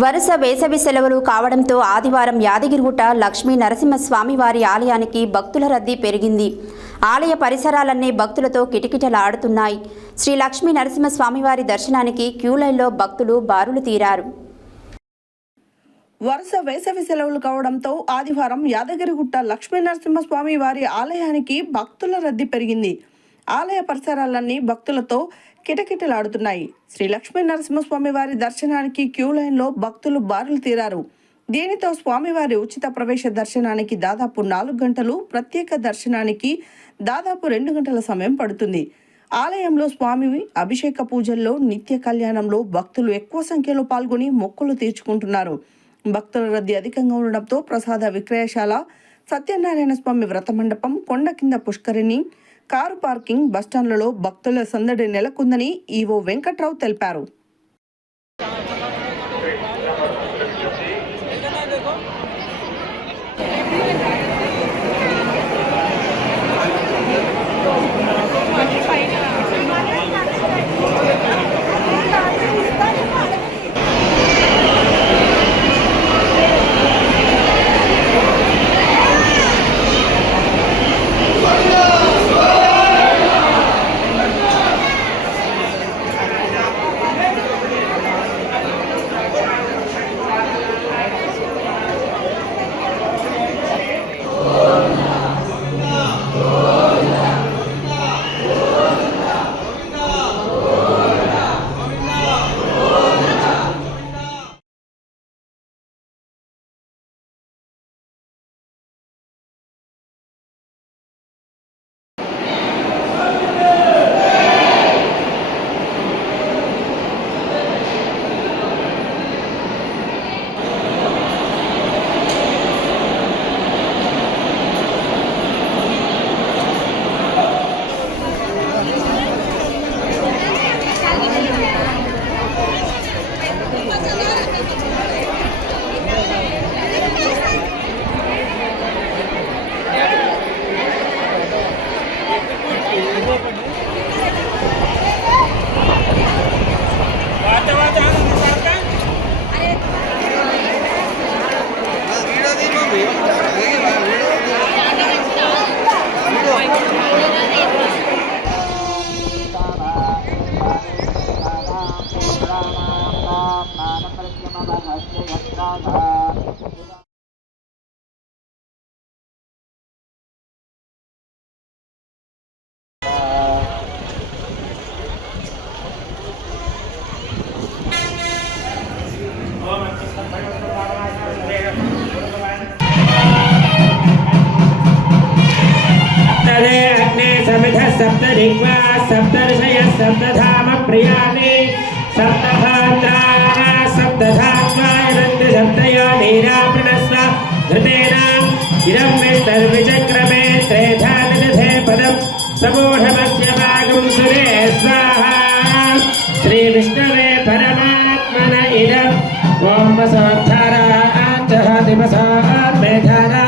వరుస వేసవి సెలవులు కావడంతో ఆదివారం యాదగిరిగుట్ట లక్ష్మీ నరసింహస్వామి వారి ఆలయానికి భక్తుల రద్దీ పెరిగింది. ఆలయ పరిసరాలన్నీ భక్తులతో కిటకిటలాడుతున్నాయి. శ్రీ లక్ష్మీ నరసింహస్వామివారి దర్శనానికి క్యూలైన్లో భక్తులు బారులు తీరారు. వరుస వేసవి సెలవులు కావడంతో ఆదివారం యాదగిరిగుట్ట లక్ష్మీ నరసింహస్వామి వారి ఆలయానికి భక్తుల రద్దీ పెరిగింది. ఆలయ పరిసరాలన్నీ భక్తులతో కిటకిటలాడుతున్నాయి. శ్రీ లక్ష్మీ నరసింహస్వామి వారి దర్శనానికి క్యూ లైన్లో భక్తులు బారులు తీరారు. దీనితో స్వామివారి ఉచిత ప్రవేశ దర్శనానికి దాదాపు 4 గంటలు, ప్రత్యేక దర్శనానికి దాదాపు 2 గంటల సమయం పడుతుంది. ఆలయంలో స్వామి అభిషేక పూజల్లో, నిత్య కళ్యాణంలో భక్తులు ఎక్కువ సంఖ్యలో పాల్గొని మొక్కులు తీర్చుకుంటున్నారు. భక్తుల రద్దీ అధికంగా ఉండడంతో ప్రసాద విక్రయశాల, సత్యనారాయణ స్వామి వ్రత మండపం, కొండ కింద పుష్కరిణి, కారు పార్కింగ్, బస్టాండ్లలో భక్తుల సందడి నెలకొందని ఈవో వెంకట్రావు తెలిపారు. सप्तदिग्वा सप्तर्षय सप्तधाम प्रियाणि सप्तभाद्रा सप्तधात्मायनन्ति सप्तया नीरापणस्व घृतेन इदं विष्णुर्विचक्रमे त्रेधा दधे पदं समूढमस्य भागं सुरे स्वाहा श्रीविष्णवे परमात्मन इदम् ॐ वसोद्धाराः दिवसात् मेधारा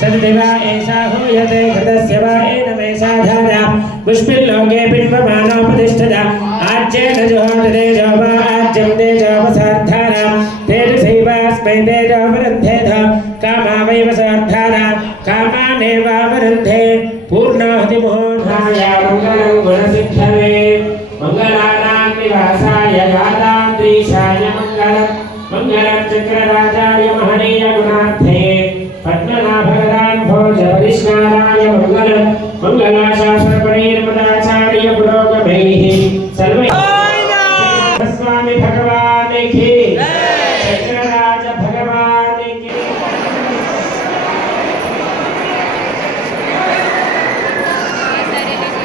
सद्दिवा एषा हूयते घृतस्य वा एनमेषा धारा पुष्पिल्लोके बिम्बमानोपतिष्ठता आज्येन जुहोति तेजो वा आज्यं तेजोपसार्धारा तेजसैवास्मै तेजोपरुन्धेध कामा वैव सार्धारा कामानेवावरुन्धे पूर्णाहुति मुहूर्ताय मङ्गलं गुणसिद्धवे मङ्गलानां निवासाय यादाद्रीशाय मङ्गलं मङ्गलं चक्रराजाय महनीय गुणार्थे पद्मनाभगदान् भोज परिष्काराय मङ्गलं मङ्गलाशासनपणीर्मदा